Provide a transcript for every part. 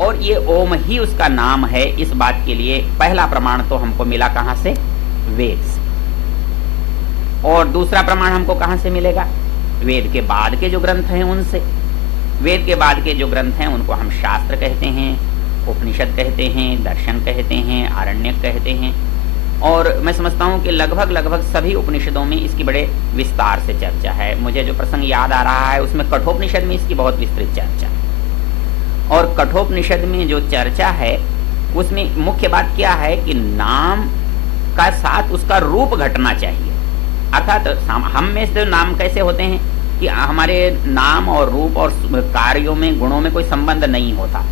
और ये ओम ही उसका नाम है, इस बात के लिए पहला प्रमाण तो हमको मिला कहां से? वेद से। और दूसरा प्रमाण हमको कहां से मिलेगा? वेद के बाद के जो ग्रंथ हैं उनसे। वेद के बाद के जो ग्रंथ हैं उनको हम शास्त्र कहते हैं, उपनिषद कहते हैं, दर्शन कहते हैं, आरण्यक कहते हैं। और मैं समझता हूँ कि लगभग सभी उपनिषदों में इसकी बड़े विस्तार से चर्चा है। मुझे जो प्रसंग याद आ रहा है उसमें कठोपनिषद में इसकी बहुत विस्तृत चर्चा है। और कठोपनिषद में जो चर्चा है उसमें मुख्य बात क्या है कि नाम का साथ उसका रूप घटना चाहिए। अर्थात हम में से नाम कैसे होते हैं कि हमारे नाम और रूप और कार्यों में, गुणों में कोई संबंध नहीं होता,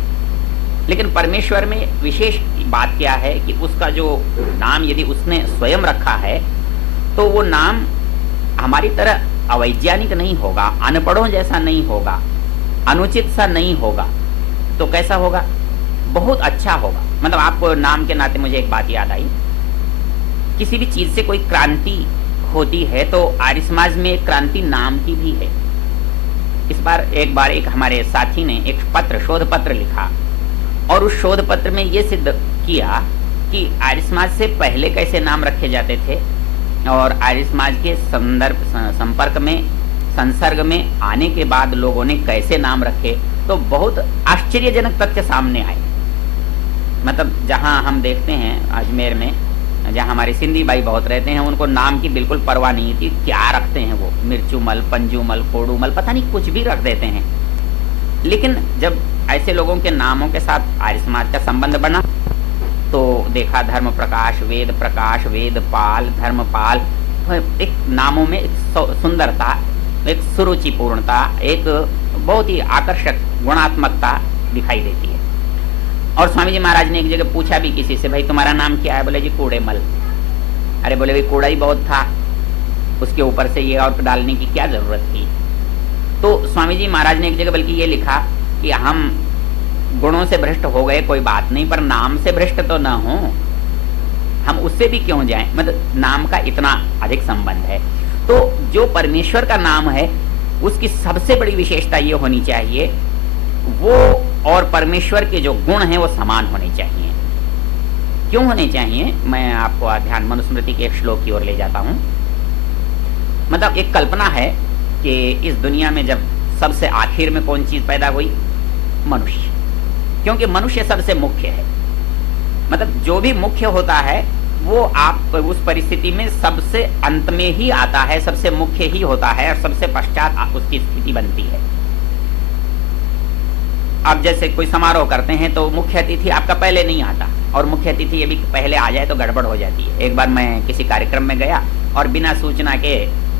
लेकिन परमेश्वर में विशेष बात क्या है कि उसका जो नाम यदि उसने स्वयं रखा है तो वो नाम हमारी तरह अवैज्ञानिक नहीं होगा, अनपढ़ों जैसा नहीं होगा, अनुचित सा नहीं होगा। तो कैसा होगा? बहुत अच्छा होगा। मतलब आपको नाम के नाते मुझे एक बात याद आई, किसी भी चीज से कोई क्रांति होती है तो आर्य समाज में एक क्रांति नाम की भी है। इस बार एक हमारे साथी ने एक शोध पत्र लिखा और उस शोध पत्र में ये सिद्ध किया कि आर्य समाज से पहले कैसे नाम रखे जाते थे और आर्य समाज के संपर्क में, संसर्ग में आने के बाद लोगों ने कैसे नाम रखे। तो बहुत आश्चर्यजनक तथ्य सामने आए। मतलब जहां हम देखते हैं अजमेर में, जहां हमारे सिंधी भाई बहुत रहते हैं, उनको नाम की बिल्कुल परवाह नहीं थी, क्या रखते हैं वो, मिर्चूमल, पंजूमल, कोडूमल, पता नहीं कुछ भी रख देते हैं। लेकिन जब ऐसे लोगों के नामों के साथ आर्य समाज का संबंध बना तो देखा धर्म प्रकाश, वेद पाल, धर्मपाल, एक नामों में सुंदरता, एक सुरुचिपूर्णता, एक बहुत ही आकर्षक गुणात्मकता दिखाई देती है। और स्वामी जी महाराज ने एक जगह पूछा भी किसी से, भाई तुम्हारा नाम क्या है? बोले जी कूड़ेमल। अरे बोले भाई कूड़ा ही बहुत था, उसके ऊपर से ये और डालने की क्या जरूरत थी? तो स्वामी जी महाराज ने एक जगह बल्कि ये लिखा कि हम गुणों से भ्रष्ट हो गए कोई बात नहीं, पर नाम से भ्रष्ट तो ना हो, हम उससे भी क्यों जाएं? मतलब नाम का इतना अधिक संबंध है। तो जो परमेश्वर का नाम है उसकी सबसे बड़ी विशेषता ये होनी चाहिए, वो और परमेश्वर के जो गुण हैं वो समान होने चाहिए। क्यों होने चाहिए? मैं आपको ध्यान मनुस्मृति के एक श्लोक की ओर ले जाता हूं। मतलब एक कल्पना है कि इस दुनिया में जब सबसे आखिर में कौन चीज पैदा हुई? मनुष्य। क्योंकि मनुष्य सबसे मुख्य है। मतलब जो भी मुख्य होता है वो आप उस परिस्थिति में सबसे अंत में ही आता है, सबसे मुख्य ही होता है और सबसे पश्चात उसकी स्थिति बनती है। अब जैसे कोई समारोह करते हैं तो मुख्य अतिथि आपका पहले नहीं आता, और मुख्य अतिथि ये भी पहले आ जाए तो गड़बड़ हो जाती है। एक बार मैं किसी कार्यक्रम में गया और बिना सूचना के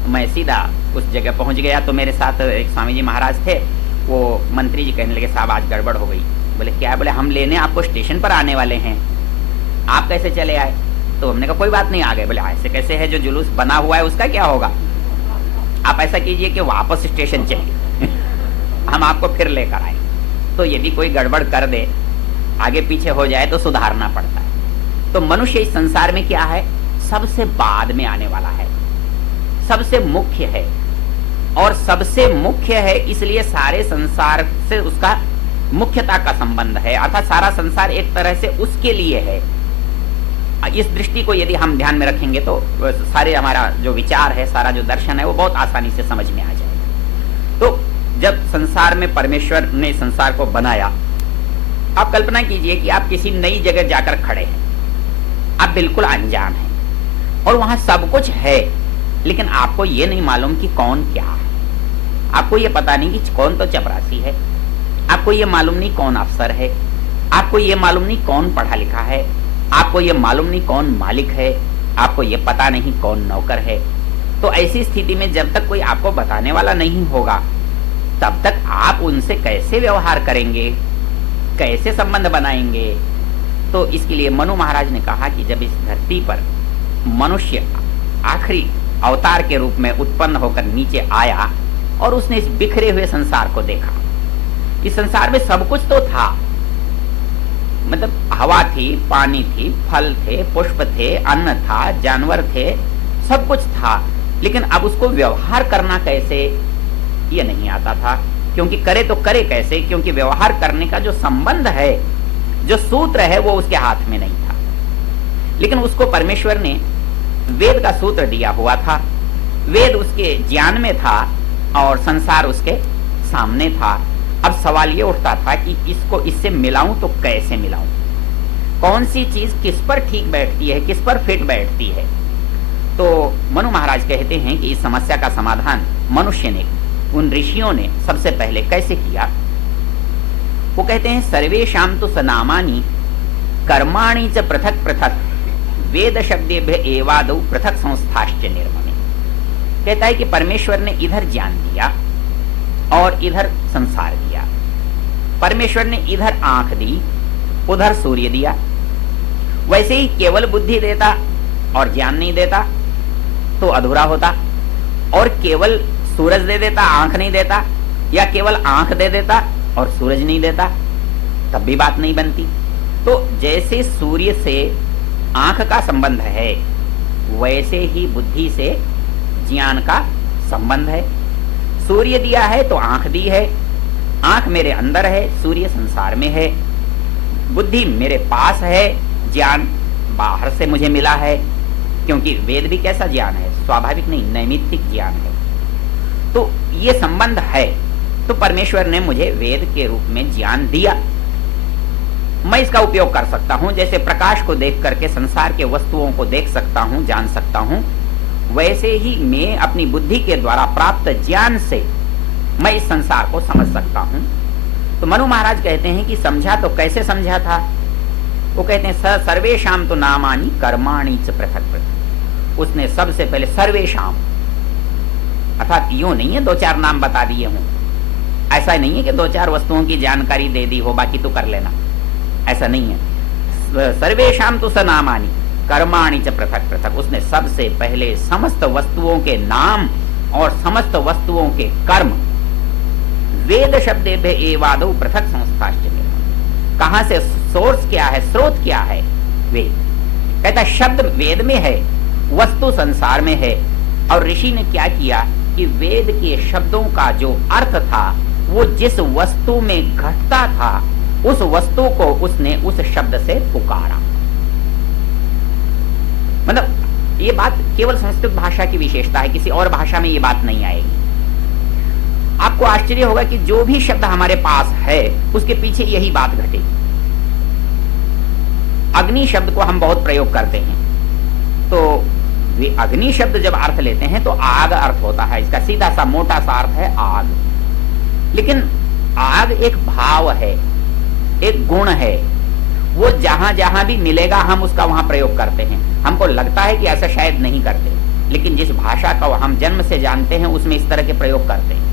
मैं सीधा उस जगह पहुंच गया, तो मेरे साथ एक स्वामी जी महाराज थे। वो मंत्री जी कहने लगे, साहब आज गड़बड़ हो गई। बोले क्या है? बोले हम लेने आपको स्टेशन पर आने वाले हैं, आप कैसे चले आए? तो हमने कहा कोई बात नहीं, आ गए। बोले ऐसे कैसे है, जो जुलूस बना हुआ है उसका क्या होगा? आप ऐसा कीजिए कि वापस स्टेशन चलिए हम आपको फिर लेकर आए। तो यदि कोई गड़बड़ कर दे, आगे पीछे हो जाए तो सुधारना पड़ता है। तो मनुष्य इस संसार में क्या है? सबसे बाद में आने वाला है, सबसे मुख्य है, और सबसे मुख्य है इसलिए सारे संसार से उसका मुख्यता का संबंध है। अर्थात सारा संसार एक तरह से उसके लिए है। इस दृष्टि को यदि हम ध्यान में रखेंगे तो सारे हमारा जो विचार है, सारा जो दर्शन है वो बहुत आसानी से समझ में आ जाएगा। तो जब संसार में परमेश्वर ने संसार को बनाया, आप कल्पना कीजिए कि आप किसी नई जगह जाकर खड़े हैं, आप बिल्कुल अनजान हैं और वहां सब कुछ है, लेकिन आपको ये नहीं मालूम कि कौन क्या है। आपको ये पता नहीं कि कौन तो चपरासी है, आपको ये मालूम नहीं कौन अफसर है, आपको ये मालूम नहीं कौन पढ़ा लिखा है, आपको ये मालूम नहीं कौन मालिक है, आपको ये पता नहीं कौन नौकर है। तो ऐसी स्थिति में जब तक कोई आपको बताने वाला नहीं होगा, तब तक आप उनसे कैसे व्यवहार करेंगे, कैसे संबंध बनाएंगे? तो इसके लिए मनु महाराज ने कहा कि जब इस धरती पर मनुष्य आखिरी अवतार के रूप में उत्पन्न होकर नीचे आया और उसने इस बिखरे हुए संसार को देखा, इस संसार में सब कुछ तो था, मतलब हवा थी, पानी थी, फल थे, पुष्प थे, अन्न था, जानवर थे, सब कुछ था, लेकिन अब उसको व्यवहार करना कैसे ये नहीं आता था। क्योंकि करे तो करे कैसे, क्योंकि व्यवहार करने का जो संबंध है, जो सूत्र है, वो उसके हाथ में नहीं था। लेकिन उसको परमेश्वर ने वेद का सूत्र दिया हुआ था, वेद उसके ज्ञान में था और संसार उसके सामने था। अब सवाल ये उठता था कि इसको इससे मिलाऊं तो कैसे मिलाऊं, कौन सी चीज किस पर ठीक बैठती है, किस पर फिट बैठती है। तो मनु महाराज कहते हैं कि इस समस्या का समाधान मनुष्य ने, उन ऋषियों ने सबसे पहले कैसे किया। वो कहते हैं सर्वेषां तु सनामानि कर्माणि च पृथक पृथक वेद शब्देभ्य एवादौ पृथक संस्थाश्च निर्ममे। कहता है कि परमेश्वर ने इधर ज्ञान दिया और इधर संसार दिया। परमेश्वर ने इधर आंख दी, उधर सूर्य दिया। वैसे ही केवल बुद्धि देता और ज्ञान नहीं देता तो अधूरा होता, और केवल सूरज दे देता, आंख नहीं देता, या केवल आंख दे देता और सूरज नहीं देता, तब भी बात नहीं बनती। तो जैसे सूर्य से आंख का संबंध है, वैसे ही बुद्धि से ज्ञान का संबंध है। सूर्य दिया है तो आंख दी है, आंख मेरे अंदर है, सूर्य संसार में है। बुद्धि मेरे पास है, ज्ञान बाहर से मुझे मिला है, क्योंकि वेद भी कैसा ज्ञान है, स्वाभाविक नहीं, नैमित्तिक ज्ञान है। तो ये संबंध है, तो परमेश्वर ने मुझे वेद के रूप में ज्ञान दिया। मैं इसका उपयोग कर सकता हूं, जैसे प्रकाश को देख करके संसार के वस्तुओं को देख सकता हूं, जान सकता हूं, वैसे ही मैं अपनी बुद्धि के द्वारा प्राप्त ज्ञान से मैं इस संसार को समझ सकता हूं। तो मनु महाराज कहते हैं कि समझा तो कैसे समझा था। वो कहते हैं सर्वेषां तो नामानि कर्माणि च पृथक पृथक। उसने सबसे पहले सर्वेषां, अर्थात यूं नहीं है दो चार नाम बता दिए हों, ऐसा नहीं है कि दो चार वस्तुओं की जानकारी दे दी हो बाकी तो कर लेना, ऐसा नहीं है। सर्वेषां तो सनामानि कर्माणि च पृथक पृथक। उसने सबसे पहले समस्त वस्तुओं के नाम और समस्त वस्तुओं के कर्म वेद शब्देभ्य एवादौ पृथक संस्थाश्च। कहां से सोर्स क्या है, स्रोत क्या है, वेद। कहता शब्द वेद में है, वस्तु संसार में है। और ऋषि ने क्या किया कि वेद के शब्दों का जो अर्थ था वो जिस वस्तु में घटता था, उस वस्तु को उसने उस शब्द से पुकारा। मतलब ये बात केवल संस्कृत भाषा की विशेषता है, किसी और भाषा में ये बात नहीं आएगी। आपको आश्चर्य होगा कि जो भी शब्द हमारे पास है उसके पीछे यही बात घटेगी। अग्नि शब्द को हम बहुत प्रयोग करते हैं, तो वे अग्नि शब्द जब अर्थ लेते हैं तो आग अर्थ होता है, इसका सीधा सा मोटा सा अर्थ है आग। लेकिन आग एक भाव है, एक गुण है, वो जहां जहां भी मिलेगा हम उसका वहां प्रयोग करते हैं। हमको लगता है कि ऐसा शायद नहीं करते, लेकिन जिस भाषा का हम जन्म से जानते हैं उसमें इस तरह के प्रयोग करते हैं।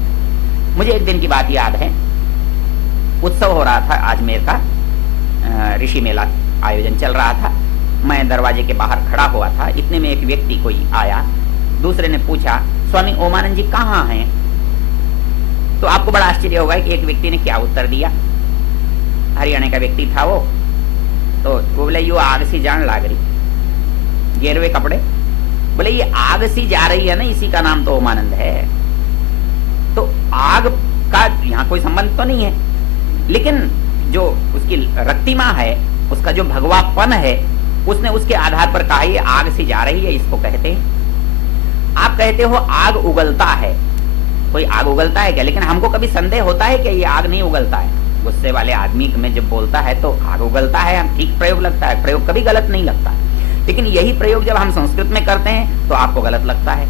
मुझे एक दिन की बात याद है, उत्सव हो रहा था अजमेर का, ऋषि मेला आयोजन चल रहा था। मैं दरवाजे के बाहर खड़ा हुआ था, इतने में एक व्यक्ति कोई आया। दूसरे ने पूछा स्वामी ओमानंद जी कहाँ हैं? तो आपको बड़ा आश्चर्य होगा कि एक व्यक्ति ने क्या उत्तर दिया। हरियाणा का व्यक्ति था वो, तो वो बोले यू आग सी जान लाग रही, गेरवे कपड़े। बोले ये आग सी जा रही है ना, इसी का नाम तो ओमानंद है। तो आग का यहाँ कोई संबंध तो नहीं है, लेकिन जो उसकी रक्तिमा है, उसका जो भगवापन है, उसने उसके आधार पर कहा ये आग सी जा रही है, इसको कहते हैं। आप कहते हो आग उगलता है, कोई आग उगलता है क्या? लेकिन हमको कभी संदेह होता है कि ये आग नहीं उगलता है। गुस्से वाले आदमी में जब बोलता है तो आग उगलता है, हम ठीक प्रयोग लगता है, प्रयोग कभी गलत नहीं लगता। लेकिन यही प्रयोग जब हम संस्कृत में करते हैं तो आपको गलत लगता है,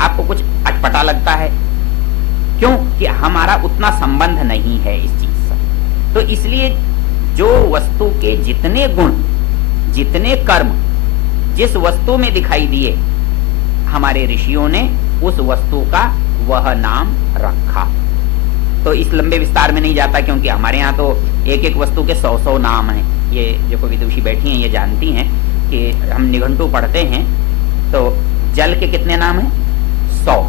आपको कुछ अटपटा लगता है। क्यों? कि हमारा उतना संबंध नहीं है इस चीज से। तो इसलिए जो वस्तु के जितने गुण, जितने कर्म जिस वस्तु में दिखाई दिए, हमारे ऋषियों ने उस वस्तु का वह नाम रखा। तो इस लंबे विस्तार में नहीं जाता, क्योंकि हमारे यहाँ तो एक एक वस्तु के 100 नाम हैं। ये जो कोई विदुषी बैठी हैं ये जानती हैं कि हम निघंटु पढ़ते हैं तो जल के कितने नाम हैं? 100।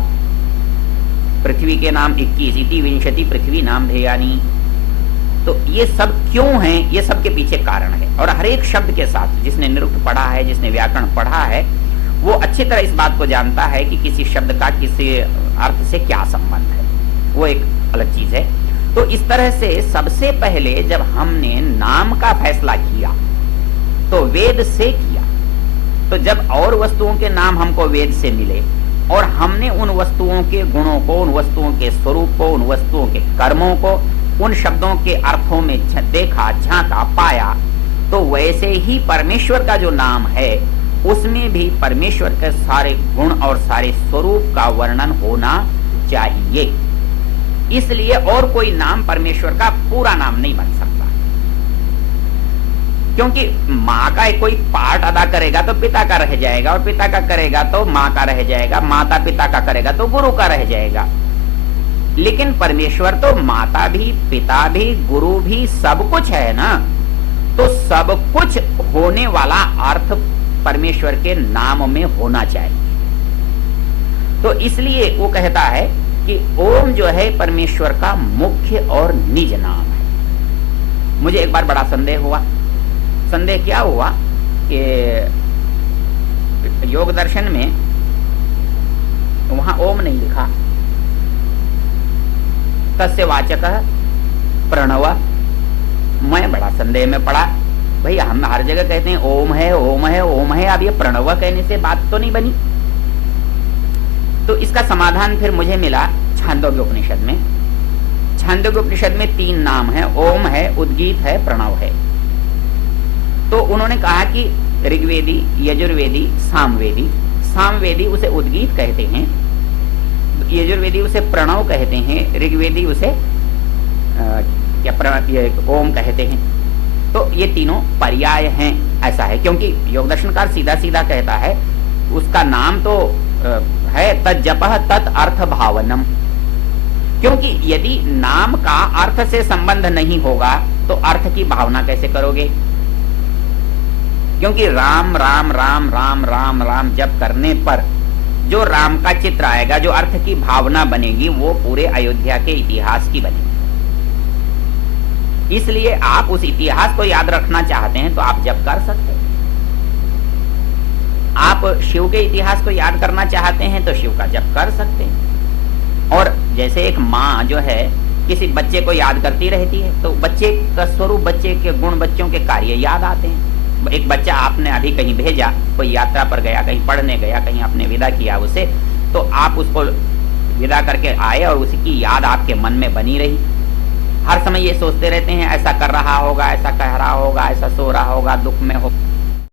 पृथ्वी के नाम 21, इति विंशति पृथ्वी नाम ध्येयानी। तो ये सब क्यों हैं? ये सब के पीछे कारण है। और हर एक शब्द के साथ जिसने निरुक्त पढ़ा है, जिसने व्याकरण पढ़ा है, वो अच्छी तरह इस बात को जानता है कि किसी शब्द का किसी अर्थ से क्या संबंध है। वो एक अलग चीज है। तो इस तरह से सबसे पहले जब हमने नाम का फैसला किया तो वेद से किया। तो जब और वस्तुओं के नाम हमको वेद से मिले और हमने उन वस्तुओं के गुणों को, उन वस्तुओं के स्वरूप को, उन वस्तुओं के कर्मों को, उन शब्दों के अर्थों में देखा, झांका, पाया, तो वैसे ही परमेश्वर का जो नाम है उसमें भी परमेश्वर के सारे गुण और सारे स्वरूप का वर्णन होना चाहिए। इसलिए और कोई नाम परमेश्वर का पूरा नाम नहीं बन सकता, क्योंकि माँ का कोई पार्ट अदा करेगा तो पिता का रह जाएगा, और पिता का करेगा तो माँ का रह जाएगा, माता पिता का करेगा तो गुरु का रह जाएगा। लेकिन परमेश्वर तो माता भी, पिता भी, गुरु भी, सब कुछ है ना। तो सब कुछ होने वाला अर्थ परमेश्वर के नाम में होना चाहिए। तो इसलिए वो कहता है कि ओम जो है परमेश्वर का मुख्य और निज नाम है। मुझे एक बार बड़ा संदेह हुआ। संदेह क्या हुआ कि योग दर्शन में वहां ओम नहीं लिखा, तस्य वाचकः प्रणव। मैं बड़ा संदेह में पड़ा, भाई हम हर जगह कहते हैं ओम है, ओम है, ओम है, अब ये प्रणव कहने से बात तो नहीं बनी। तो इसका समाधान फिर मुझे मिला छांदोग्य उपनिषद में। छांदोग्य उपनिषद में 3 नाम है, ओम है, उद्गीत है, प्रणव है। तो उन्होंने कहा कि ऋग्वेदी, यजुर्वेदी, सामवेदी, सामवेदी उसे उद्गीत कहते हैं, यजुर्वेदी उसे प्रणव कहते हैं, ऋग्वेदी उसे ओम कहते हैं। तो ये तीनों पर्याय हैं, ऐसा है। क्योंकि योग दर्शनकार सीधा सीधा कहता है उसका नाम तो है तज्जपः तत् अर्थ भावनम। क्योंकि यदि नाम का अर्थ से संबंध नहीं होगा तो अर्थ की भावना कैसे करोगे? क्योंकि राम राम राम राम राम राम जप करने पर जो राम का चित्र आएगा, जो अर्थ की भावना बनेगी, वो पूरे अयोध्या के इतिहास की बनेगी। इसलिए आप उस इतिहास को याद रखना चाहते हैं तो आप जप कर सकते हैं। आप शिव के इतिहास को याद करना चाहते हैं तो शिव का जप कर सकते हैं। और जैसे एक माँ जो है किसी बच्चे को याद करती रहती है तो बच्चे का स्वरूप, बच्चे के गुण, बच्चों के कार्य याद आते हैं। एक बच्चा आपने अभी कहीं भेजा, कोई यात्रा पर गया, कहीं पढ़ने गया, कहीं आपने विदा किया उसे, तो आप उसको विदा करके आए और उसकी याद आपके मन में बनी रही। हर समय ये सोचते रहते हैं ऐसा कर रहा होगा, ऐसा कह रहा होगा, ऐसा सो रहा होगा, दुख में हो।